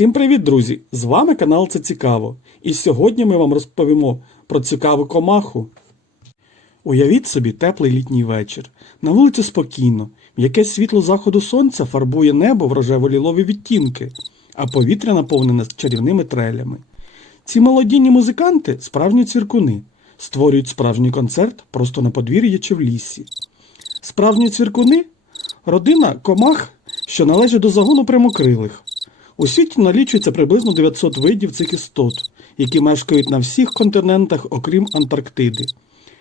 Всім привіт, друзі! З вами канал Це Цікаво. І сьогодні ми вам розповімо про цікаву комаху. Уявіть собі теплий літній вечір. На вулиці спокійно, м'яке світло заходу сонця фарбує небо в рожево-лілові відтінки, а повітря наповнене чарівними трелями. Ці молодінні музиканти справжні цвіркуни, створюють справжній концерт просто на подвір'ї чи в лісі. Справжні цвіркуни родина комах, що належить до загону прямокрилих. У світі налічується приблизно 900 видів цих істот, які мешкають на всіх континентах, окрім Антарктиди.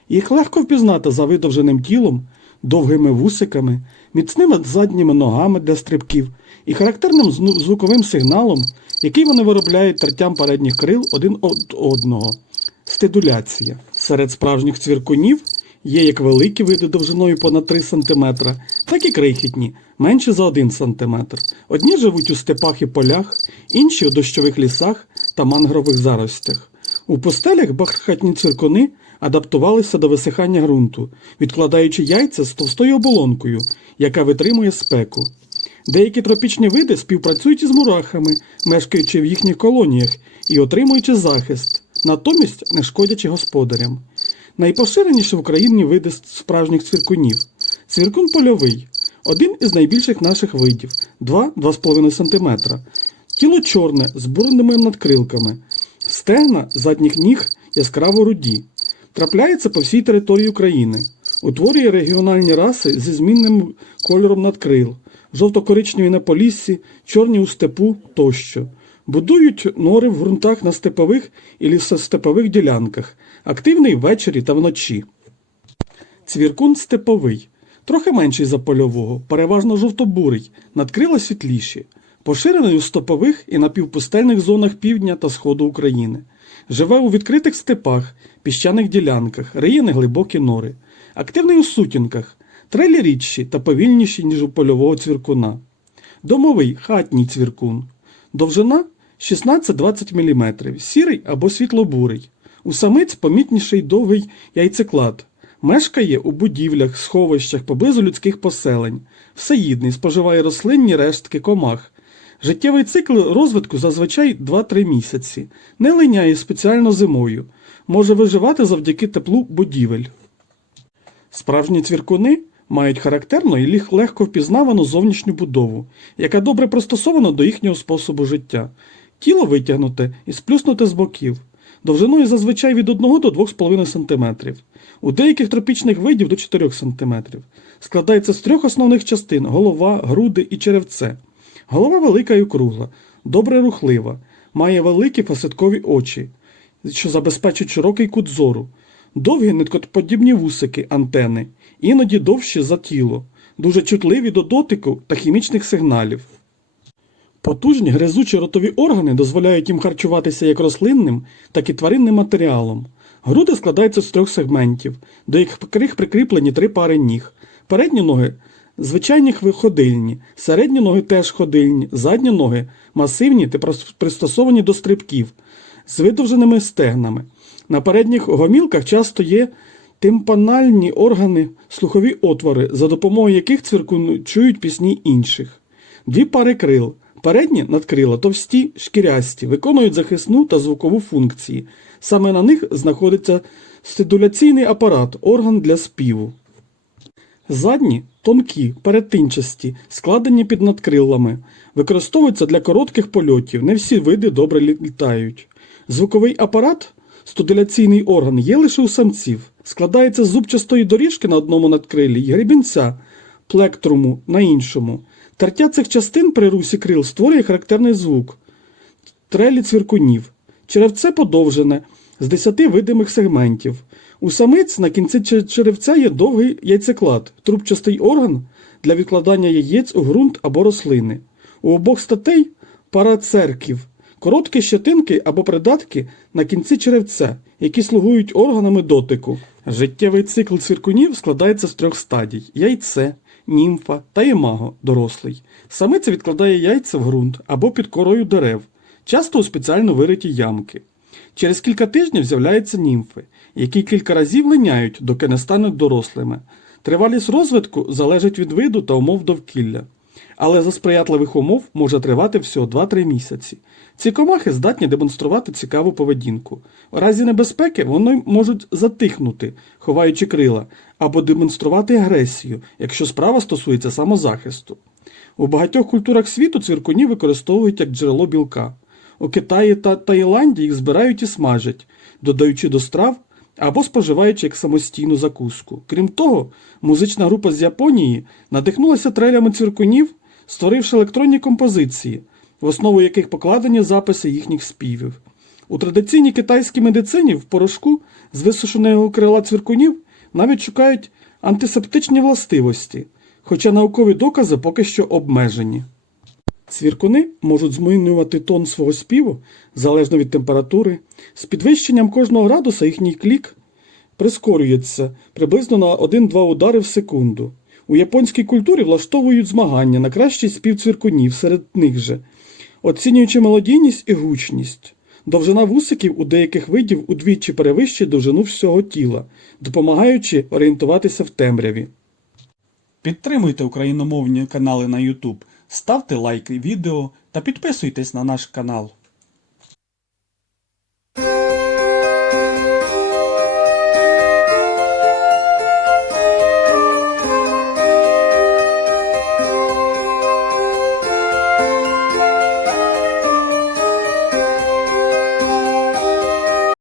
Їх легко впізнати за видовженим тілом, довгими вусиками, міцними задніми ногами для стрибків і характерним звуковим сигналом, який вони виробляють тертям передніх крил один од одного. Стидуляція. Серед справжніх цвіркунів є як великі види довжиною понад 3 см, так і крихітні, менші за 1 см. Одні живуть у степах і полях, інші у дощових лісах та мангрових заростях. У пустелях бархатні цвіркуни адаптувалися до висихання ґрунту, відкладаючи яйця з товстою оболонкою, яка витримує спеку. Деякі тропічні види співпрацюють із мурахами, мешкаючи в їхніх колоніях і отримуючи захист, натомість не шкодячи господарям. Найпоширеніші в Україні види справжніх цвіркунів. Цвіркун польовий один із найбільших наших видів 2-2,5 см. Тіло чорне з бурними надкрилками, стегна задніх ніг яскраво руді. Трапляється по всій території України. Утворює регіональні раси зі змінним кольором надкрил, жовто-коричневі на поліссі, чорні у степу тощо. Будують нори в ґрунтах на степових і лісостепових ділянках, активний ввечері та вночі. Цвіркун степовий, трохи менший за польового, переважно жовтобурий, надкрила світліші, поширений у стопових і напівпустельних зонах півдня та сходу України. Живе у відкритих степах, піщаних ділянках, риє неглибокі нори. Активний у сутінках, трелі рідші та повільніші, ніж у польового цвіркуна. Домовий хатній цвіркун. Довжина 16-20 мм, сірий або світлобурий. У самиць помітніший довгий яйцеклад. Мешкає у будівлях, сховищах поблизу людських поселень. Всеїдний, споживає рослинні рештки комах. Життєвий цикл розвитку зазвичай 2-3 місяці. Не линяє спеціально зимою. Може виживати завдяки теплу будівель. Справжні цвіркуни мають характерну і легко впізнавану зовнішню будову, яка добре пристосована до їхнього способу життя. Тіло витягнуте і сплюснуте з боків, довжиною зазвичай від 1 до 2,5 см. У деяких тропічних видів до 4 см. Складається з трьох основних частин голова, груди і черевце. Голова велика і округла, добре рухлива, має великі фасеткові очі, що забезпечують широкий кут зору, довгі ниткоподібні вусики, антени, іноді довші за тіло, дуже чутливі до дотику та хімічних сигналів. Потужні гризучі ротові органи дозволяють їм харчуватися як рослинним, так і тваринним матеріалом. Груди складаються з трьох сегментів, до яких прикріплені три пари ніг. Передні ноги звичайні ходильні, середні ноги теж ходильні, задні ноги масивні та пристосовані до стрибків з видовженими стегнами. На передніх гомілках часто є тимпанальні органи, слухові отвори, за допомогою яких цвіркуни чують пісні інших. Дві пари крил. Передні надкрила товсті, шкірясті, виконують захисну та звукову функції. Саме на них знаходиться стидуляційний апарат, орган для співу. Задні тонкі, перетинчасті, складені під надкрилами, використовуються для коротких польотів. Не всі види добре літають. Звуковий апарат, студуляційний орган, є лише у самців. Складається з зубчастої доріжки на одному надкрилі і гребінця, плектруму на іншому. Тертя цих частин при русі крил створює характерний звук трелі цвіркунів. Черевце подовжене з 10 видимих сегментів. У самиць на кінці черевця є довгий яйцеклад, трубчастий орган для відкладання яєць у ґрунт або рослини. У обох статей пара церків, короткі щетинки або придатки на кінці черевця, які слугують органами дотику. Життєвий цикл цвіркунів складається з трьох стадій: яйце, німфа та імаго дорослий. Самиця відкладає яйця в ґрунт або під корою дерев, часто у спеціально вириті ямки. Через кілька тижнів з'являються німфи, які кілька разів линяють, доки не стануть дорослими. Тривалість розвитку залежить від виду та умов довкілля. але за сприятливих умов може тривати всього 2-3 місяці. Ці комахи здатні демонструвати цікаву поведінку. У разі небезпеки вони можуть затихнути, ховаючи крила, або демонструвати агресію, якщо справа стосується самозахисту. У багатьох культурах світу цвіркуні використовують як джерело білка. У Китаї та Таїланді їх збирають і смажать, додаючи до страв або споживаючи як самостійну закуску. Крім того, музична група з Японії надихнулася трелями цвіркунів, створивши електронні композиції, в основу яких покладені записи їхніх співів. У традиційній китайській медицині в порошку з висушеного крила цвіркунів навіть шукають антисептичні властивості, хоча наукові докази поки що обмежені. Цвіркуни можуть змінювати тон свого співу залежно від температури. З підвищенням кожного градуса їхній клік прискорюється приблизно на 1-2 удари в секунду. У японській культурі влаштовують змагання на кращий спів цвіркунів серед них же, оцінюючи молодійність і гучність. Довжина вусиків у деяких видів удвічі перевищує довжину всього тіла, допомагаючи орієнтуватися в темряві. Підтримуйте україномовні канали на YouTube, ставте лайки відео та підписуйтесь на наш канал.